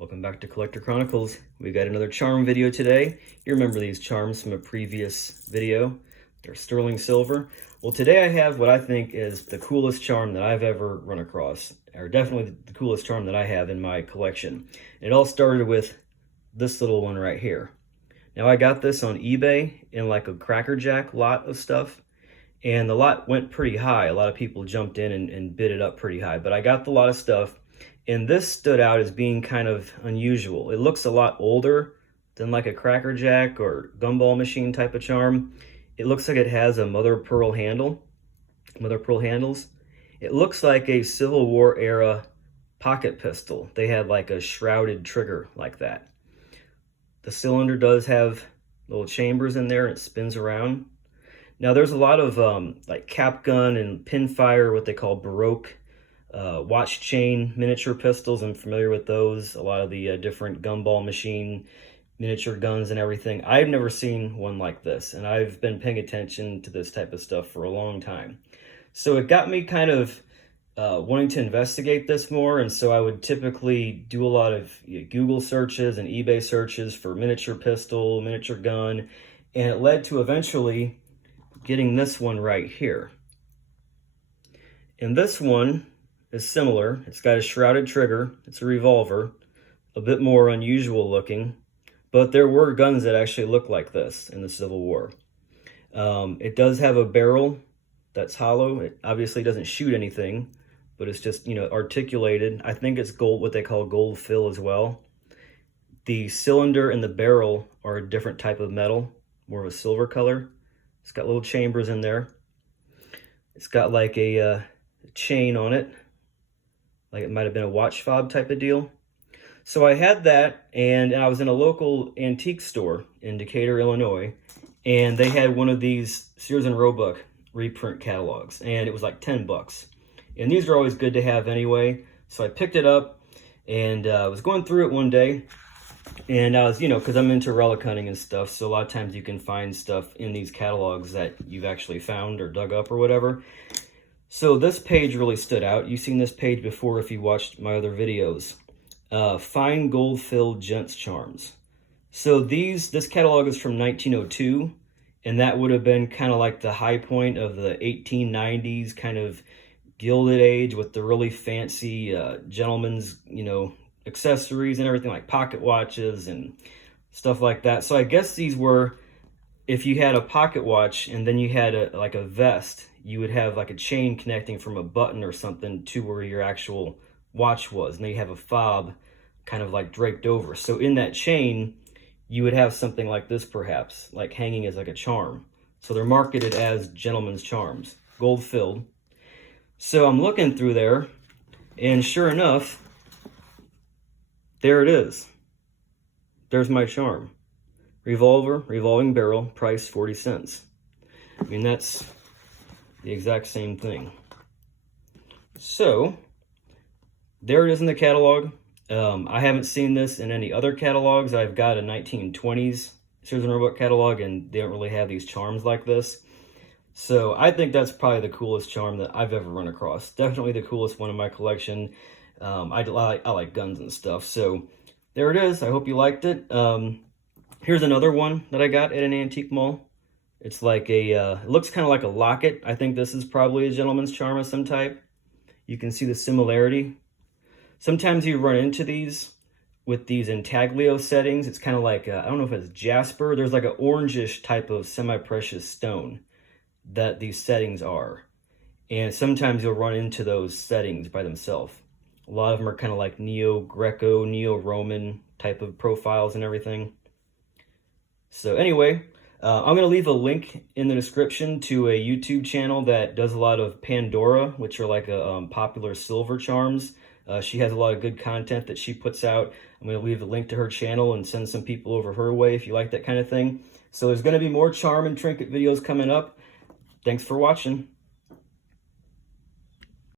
Welcome back to Collector Chronicles. We got another charm video today. You remember these charms from a previous video. They're sterling silver. Well, today I have what I think is the coolest charm that I've ever run across, or definitely the coolest charm that I have in my collection. It all started with this little one right here. Now I got this on eBay in like a Cracker Jack lot of stuff, and the lot went pretty high. A lot of people jumped in and bid it up pretty high, but I got the lot of stuff. And this stood out as being kind of unusual. It looks a lot older than like a Cracker Jack or gumball machine type of charm. It looks like it has a mother of pearl handle, mother of pearl handles. It looks like a Civil War era pocket pistol. They had like a shrouded trigger like that. The cylinder does have little chambers in there and it spins around. Now there's a lot of like cap gun and pinfire, what they call Baroque watch chain miniature pistols. I'm familiar with those. A lot of the different gumball machine miniature guns and everything. I've never seen one like this, and I've been paying attention to this type of stuff for a long time. So it got me kind of wanting to investigate this more, and so I would typically do a lot of Google searches and eBay searches for miniature pistol, miniature gun, and it led to eventually getting this one right here. And this one is similar. It's got a shrouded trigger. It's a revolver, a bit more unusual looking, but there were guns that actually look like this in the Civil War. It does have a barrel that's hollow. It obviously doesn't shoot anything, but it's just, articulated. I think it's gold, what they call gold fill as well. The cylinder and the barrel are a different type of metal, more of a silver color. It's got little chambers in there. It's got like a chain on it, like it might have been a watch fob type of deal. So I had that, and I was in a local antique store in Decatur, Illinois, and they had one of these Sears and Roebuck reprint catalogs, and it was like 10 bucks. And these are always good to have anyway. So I picked it up, and I was going through it one day, and I was, because I'm into relic hunting and stuff, so a lot of times you can find stuff in these catalogs that you've actually found or dug up or whatever. So this page really stood out. You've seen this page before if you watched my other videos. Fine gold-filled gents charms. So this catalog is from 1902, and that would have been kind of like the high point of the 1890s kind of Gilded Age with the really fancy gentleman's, accessories and everything like pocket watches and stuff like that. So I guess these were, if you had a pocket watch and then you had like a vest, you would have like a chain connecting from a button or something to where your actual watch was. And then you have a fob kind of like draped over. So in that chain, you would have something like this perhaps, like hanging as like a charm. So they're marketed as gentleman's charms, gold filled. So I'm looking through there, and sure enough, there it is. There's my charm. Revolver, revolving barrel, price 40 cents. I mean, that's the exact same thing. So there it is in the catalog. I haven't seen this in any other catalogs. I've got a 1920s Sears and Roebuck catalog, and they don't really have these charms like this. So I think that's probably the coolest charm that I've ever run across. Definitely the coolest one in my collection. I like guns and stuff. So there it is. I hope you liked it. Here's another one that I got at an antique mall. It's like it looks kind of like a locket. I think this is probably a gentleman's charm of some type. You can see the similarity. Sometimes you run into these with these intaglio settings. It's kind of like, I don't know if it's jasper. There's like an orangish type of semi-precious stone that these settings are. And sometimes you'll run into those settings by themselves. A lot of them are kind of like Neo-Greco, Neo-Roman type of profiles and everything. So anyway, I'm going to leave a link in the description to a YouTube channel that does a lot of Pandora, which are like a popular silver charms. She has a lot of good content that she puts out. I'm going to leave a link to her channel and send some people over her way if you like that kind of thing. So there's going to be more charm and trinket videos coming up. Thanks for watching.